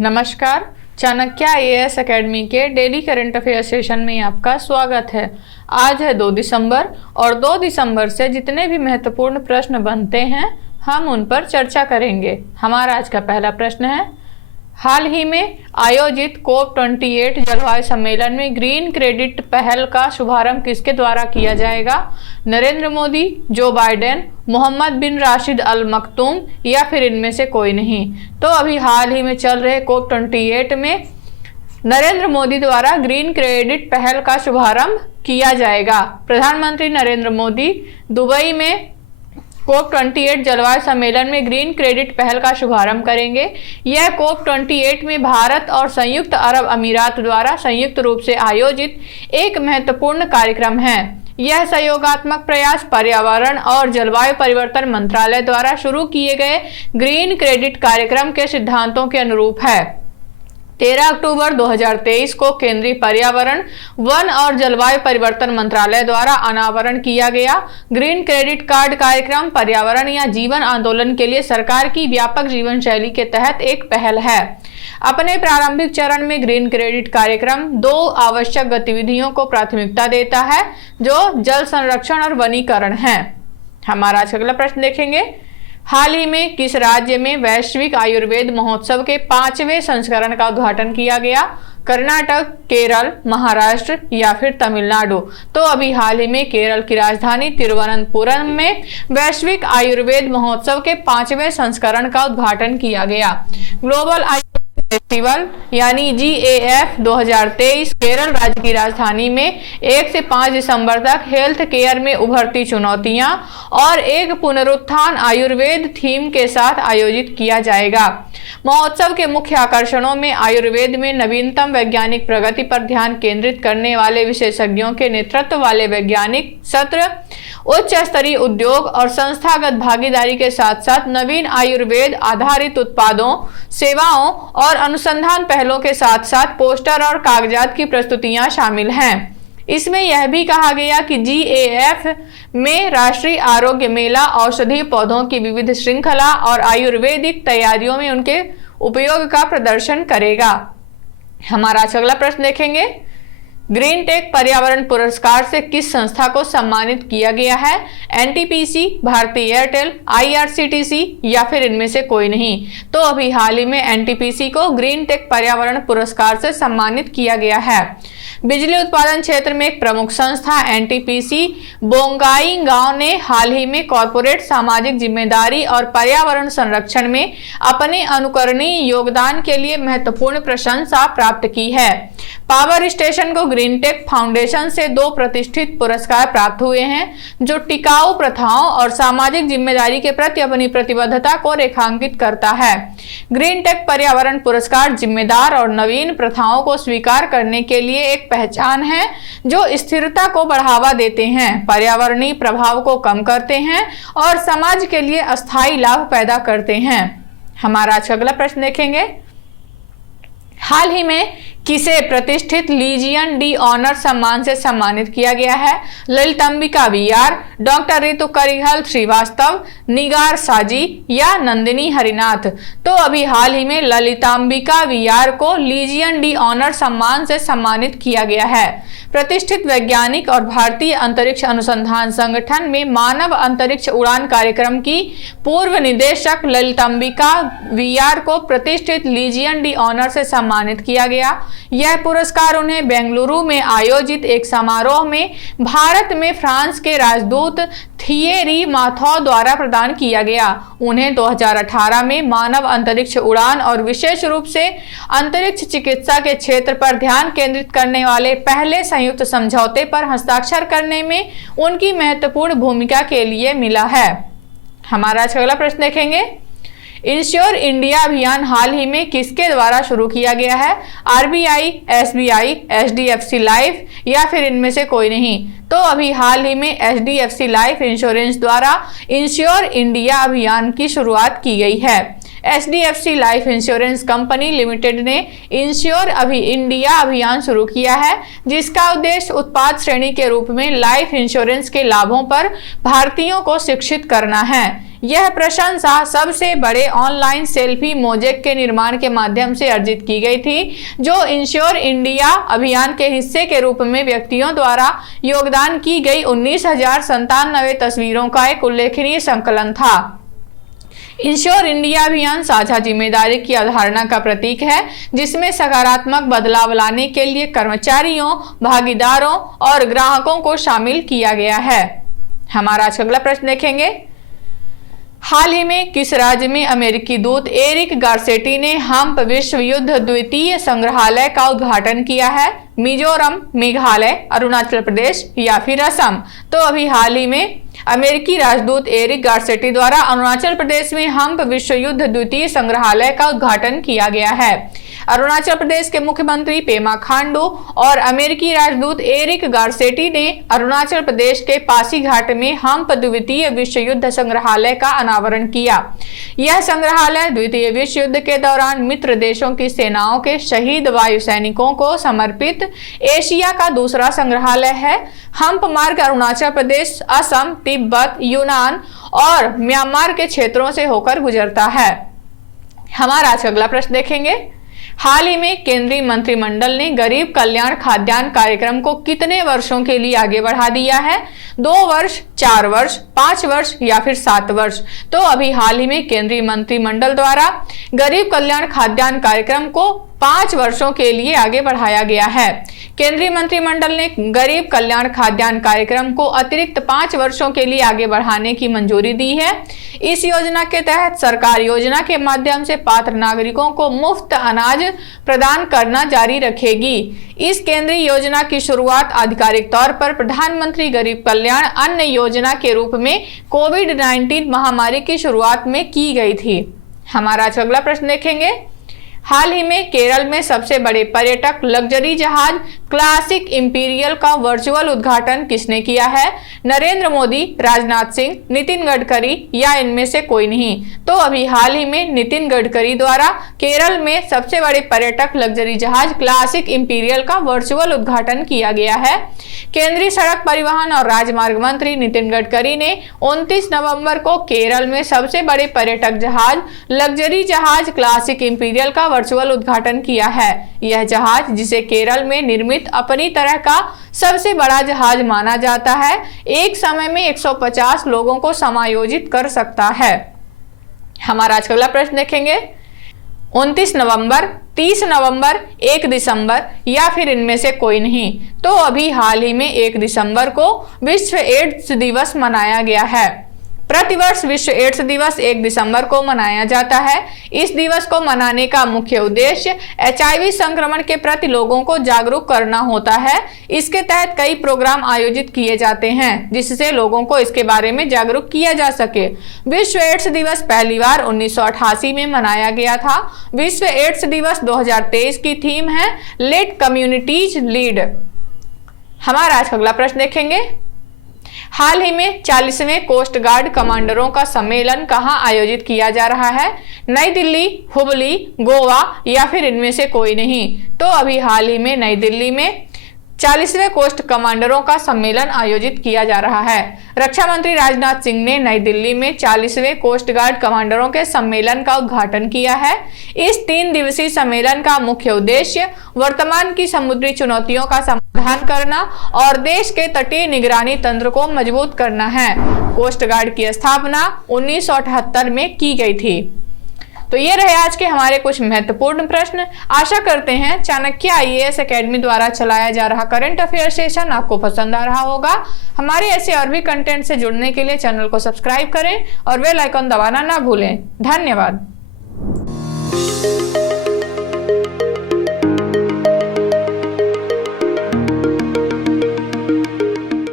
नमस्कार। Chanakya IAS academy के daily current affair session में आपका स्वागत है। आज है 2 दिसंबर और 2 दिसंबर से जितने भी महत्वपूर्ण प्रश्न बनते हैं हम उन पर चर्चा करेंगे। हमारा आज का पहला प्रश्न है, हाल ही में आयोजित COP28 जलवायु सम्मेलन में ग्रीन क्रेडिट पहल का शुभारंभ किसके द्वारा किया जाएगा? नरेंद्र मोदी, जो बाइडेन, मोहम्मद बिन राशिद अल मखतूम या फिर इनमें से कोई नहीं। तो अभी हाल ही में चल रहे COP28 में नरेंद्र मोदी द्वारा ग्रीन क्रेडिट पहल का शुभारंभ किया जाएगा। प्रधानमंत्री नरेंद्र मोदी दुबई में COP28 जलवायु सम्मेलन में ग्रीन क्रेडिट पहल का शुभारंभ करेंगे। यह COP28 में भारत और संयुक्त अरब अमीरात द्वारा संयुक्त रूप से आयोजित एक महत्वपूर्ण कार्यक्रम है। यह सहयोगात्मक प्रयास पर्यावरण और जलवायु परिवर्तन मंत्रालय द्वारा शुरू किए गए ग्रीन क्रेडिट कार्यक्रम के सिद्धांतों के अनुरूप है। 13 अक्टूबर 2023 को केंद्रीय पर्यावरण, वन और जलवायु परिवर्तन मंत्रालय द्वारा अनावरण किया गया ग्रीन क्रेडिट कार्ड कार्यक्रम पर्यावरण या जीवन आंदोलन के लिए सरकार की व्यापक जीवन शैली के तहत एक पहल है। अपने प्रारंभिक चरण में ग्रीन क्रेडिट कार्यक्रम 2 आवश्यक गतिविधियों को प्राथमिकता देता है, जो जल संरक्षण और वनीकरण है। हमारा आज अगला प्रश्न देखेंगे, हाल ही में किस राज्य में वैश्विक आयुर्वेद महोत्सव के 5वें संस्करण का उद्घाटन किया गया? कर्नाटक, केरल, महाराष्ट्र या फिर तमिलनाडु? तो अभी हाल ही में केरल की राजधानी तिरुवनंतपुरम में वैश्विक आयुर्वेद महोत्सव के 5वें संस्करण का उद्घाटन किया गया। ग्लोबल आयुर्वेद फेस्टिवल यानी GAF 2023 केरल राज्य की राजधानी में 1 से 5 दिसंबर तक हेल्थ केयर में उभरती चुनौतियां और एक पुनरुत्थान आयुर्वेद थीम के साथ आयोजित किया जाएगा। महोत्सव के मुख्य आकर्षणों में आयुर्वेद में नवीनतम वैज्ञानिक प्रगति पर ध्यान केंद्रित करने वाले विशेषज्ञों के नेतृत्व वाले वैज्ञानिक सत्र, उच्च स्तरीय उद्योग और संस्थागत भागीदारी के साथ साथ नवीन आयुर्वेद आधारित उत्पादों, सेवाओं और अनुसंधान पहलों के साथ साथ पोस्टर और कागजात की प्रस्तुतियां शामिल हैं। इसमें यह भी कहा गया कि GAF में राष्ट्रीय आरोग्य मेला औषधीय पौधों की विविध श्रृंखला और आयुर्वेदिक तैयारियों में उनके उपयोग का प्रदर्शन करेगा। हमारा अगला प्रश्न देखेंगे, ग्रीन टेक पर्यावरण पुरस्कार से किस संस्था को सम्मानित किया गया है? NTPC, भारतीय एयरटेल, IRCTC या फिर इनमें से कोई नहीं। तो अभी हाल ही में NTPC को ग्रीन टेक पर्यावरण पुरस्कार से सम्मानित किया गया है। बिजली उत्पादन क्षेत्र में एक प्रमुख संस्था NTPC बोंगाईगांव ने हाल ही में कॉर्पोरेट सामाजिक जिम्मेदारी और पर्यावरण संरक्षण में अपने अनुकरणीय योगदान के लिए महत्वपूर्ण प्रशंसा प्राप्त की है। पावर स्टेशन को ग्रीन टेक फाउंडेशन से 2 प्रतिष्ठित पुरस्कार प्राप्त हुए हैं, जो टिकाऊ प्रथाओं और सामाजिक जिम्मेदारी के प्रति अपनी प्रतिबद्धता को रेखांकित करता है। ग्रीन टेक पर्यावरण पुरस्कार जिम्मेदार और नवीन प्रथाओं को स्वीकार करने के लिए एक पहचान है, जो स्थिरता को बढ़ावा देते हैं, पर्यावरणीय प्रभाव को कम करते हैं और समाज के लिए अस्थायी लाभ पैदा करते हैं। हमारा अगला प्रश्न देखेंगे, हाल ही में किसे प्रतिष्ठित लीजियन डी ऑनर सम्मान से सम्मानित किया गया है? ललितांबिका VR, डॉक्टर रितु करिहल श्रीवास्तव, निगार साजी या नंदिनी हरिनाथ? तो अभी हाल ही में ललितांबिका VR को लीजियन डी ऑनर सम्मान से सम्मानित किया गया है। प्रतिष्ठित वैज्ञानिक और भारतीय अंतरिक्ष अनुसंधान संगठन में मानव अंतरिक्ष उड़ान कार्यक्रम की पूर्व निदेशक ललितांबिका VR को प्रतिष्ठित लीजियन डी ऑनर से सम्मानित किया गया। यह पुरस्कार उन्हें बेंगलुरु में आयोजित एक समारोह में भारत में फ्रांस के राजदूत थियेरी माथौ द्वारा प्रदान किया गया। उन्हें 2018 में मानव अंतरिक्ष उड़ान और विशेष रूप से अंतरिक्ष चिकित्सा के क्षेत्र पर ध्यान केंद्रित करने वाले पहले संयुक्त समझौते पर हस्ताक्षर करने में उनकी महत्वपूर्ण भूमिका के लिए मिला है। हमारा अगला प्रश्न देखेंगे, इंश्योर इंडिया अभियान हाल ही में किसके द्वारा शुरू किया गया है? RBI, SBI, HDFC लाइफ या फिर इनमें से कोई नहीं। तो अभी हाल ही में HDFC लाइफ इंश्योरेंस द्वारा इंश्योर इंडिया अभियान की शुरुआत की गई है। HDFC life insurance company limited ने इंश्योर इंडिया अभियान शुरू किया है, जिसका उद्देश्य उत्पाद श्रेणी के रूप में लाइफ इंश्योरेंस के लाभों पर भारतीयों को शिक्षित करना है। यह प्रशंसा सबसे बड़े ऑनलाइन सेल्फी मोजेक के निर्माण के माध्यम से अर्जित की गई थी, जो इंश्योर इंडिया अभियान के हिस्से के रूप में व्यक्तियों द्वारा योगदान की गई 19,097 तस्वीरों का एक उल्लेखनीय संकलन था। इंश्योर इंडिया अभियान साझा जिम्मेदारी की अवधारणा का प्रतीक है, जिसमें सकारात्मक बदलाव लाने के लिए कर्मचारियों, भागीदारों और ग्राहकों को शामिल किया गया है। हमारा आज अगला प्रश्न देखेंगे। हाल ही में किस राज्य में अमेरिकी दूत एरिक गारसेटी ने हम्प विश्व युद्ध द्वितीय संग्रहालय का उद्घाटन किया है? मिजोरम, मेघालय, अरुणाचल प्रदेश या फिर असम? तो अभी हाल ही में अमेरिकी राजदूत एरिक गारसेटी द्वारा अरुणाचल प्रदेश में हम्प विश्व युद्ध द्वितीय संग्रहालय का उद्घाटन किया गया है। अरुणाचल प्रदेश के मुख्यमंत्री पेमा खांडू और अमेरिकी राजदूत एरिक गारसेटी ने अरुणाचल प्रदेश के पासीघाट में हम्प द्वितीय विश्व युद्ध संग्रहालय का अनावरण किया। यह संग्रहालय द्वितीय विश्व युद्ध के दौरान मित्र देशों की सेनाओं के शहीद वायु सैनिकों को समर्पित एशिया का दूसरा संग्रहालय है। हम्प मार्ग अरुणाचल प्रदेश, असम, तिब्बत, यूनान और म्यांमार के क्षेत्रों से होकर गुजरता है। हमारा आज अगला प्रश्न देखेंगे। हाल ही में केंद्रीय मंत्रिमंडल ने गरीब कल्याण खाद्यान्न कार्यक्रम को कितने वर्षों के लिए आगे बढ़ा दिया है? 2 वर्ष, 4 वर्ष, 5 वर्ष या फिर 7 वर्ष? तो अभी हाल ही में केंद्रीय मंत्रिमंडल द्वारा गरीब कल्याण खाद्यान्न कार्यक्रम को 5 वर्षों के लिए आगे बढ़ाया गया है। केंद्रीय मंत्रिमंडल ने गरीब कल्याण खाद्यान्न कार्यक्रम को अतिरिक्त 5 वर्षों के लिए आगे बढ़ाने की मंजूरी दी है। इस योजना के तहत सरकार योजना के माध्यम से पात्र नागरिकों को मुफ्त अनाज प्रदान करना जारी रखेगी। इस केंद्रीय योजना की शुरुआत आधिकारिक तौर पर प्रधानमंत्री गरीब कल्याण अन्न योजना के रूप में कोविड-19 महामारी की शुरुआत में की गई थी। हमारा अगला प्रश्न देखेंगे। हाल ही में केरल में सबसे बड़े पर्यटक लग्जरी जहाज क्लासिक इंपीरियल का वर्चुअल उद्घाटन किसने किया है? नरेंद्र मोदी, राजनाथ सिंह, नितिन गडकरी या इनमें से कोई नहीं? तो अभी हाल ही में नितिन गडकरी द्वारा केरल में सबसे बड़े पर्यटक लग्जरी जहाज क्लासिक इंपीरियल का वर्चुअल उद्घाटन किया गया है। केंद्रीय सड़क परिवहन और राजमार्ग मंत्री नितिन गडकरी ने 29 नवंबर को केरल में सबसे बड़े पर्यटक जहाज लग्जरी जहाज क्लासिक इंपीरियल का वर्चुअल उद्घाटन किया है। यह जहाज, जिसे केरल में निर्मित अपनी तरह का सबसे बड़ा जहाज माना जाता है, एक समय में 150 लोगों को समायोजित कर सकता है। हमारा आज अगला प्रश्न देखेंगे। 29 नवंबर, 30 नवंबर, 1 दिसंबर या फिर इनमें से कोई नहीं? तो अभी हाल ही में 1 दिसंबर को विश्व एड्स दिवस मनाया गया है। प्रतिवर्ष विश्व एड्स दिवस 1 दिसंबर को मनाया जाता है। इस दिवस को मनाने का मुख्य उद्देश्य HIV संक्रमण के प्रति लोगों को जागरूक करना होता है। इसके तहत कई प्रोग्राम आयोजित किए जाते हैं, जिससे लोगों को इसके बारे में जागरूक किया जा सके। विश्व एड्स दिवस पहली बार 1988 में मनाया गया था। विश्व एड्स दिवस 2023 की थीम है लेट कम्युनिटीज लीड। हमारा आज अगला प्रश्न देखेंगे। हाल ही में 40वें कोस्ट गार्ड कमांडरों का सम्मेलन कहां आयोजित किया जा रहा है? नई दिल्ली, हुबली, गोवा या फिर इनमें से कोई नहीं? तो अभी हाल ही में नई दिल्ली में 40वें कोस्ट कमांडरों का सम्मेलन आयोजित किया जा रहा है। रक्षा मंत्री राजनाथ सिंह ने नई दिल्ली में 40वें कोस्ट गार्ड कमांडरों के सम्मेलन का उद्घाटन किया है। इस 3 दिवसीय सम्मेलन का मुख्य उद्देश्य वर्तमान की समुद्री चुनौतियों का समाधान करना और देश के तटीय निगरानी तंत्र को मजबूत करना है। कोस्ट गार्ड की स्थापना 1978 में की गई थी। तो ये रहे आज के हमारे कुछ महत्वपूर्ण प्रश्न। आशा करते हैं चाणक्य IAS एकेडमी द्वारा चलाया जा रहा करंट अफेयर सेशन आपको पसंद आ रहा होगा। हमारे ऐसे और भी कंटेंट से जुड़ने के लिए चैनल को सब्सक्राइब करें और बेल आइकन दबाना ना भूलें। धन्यवाद।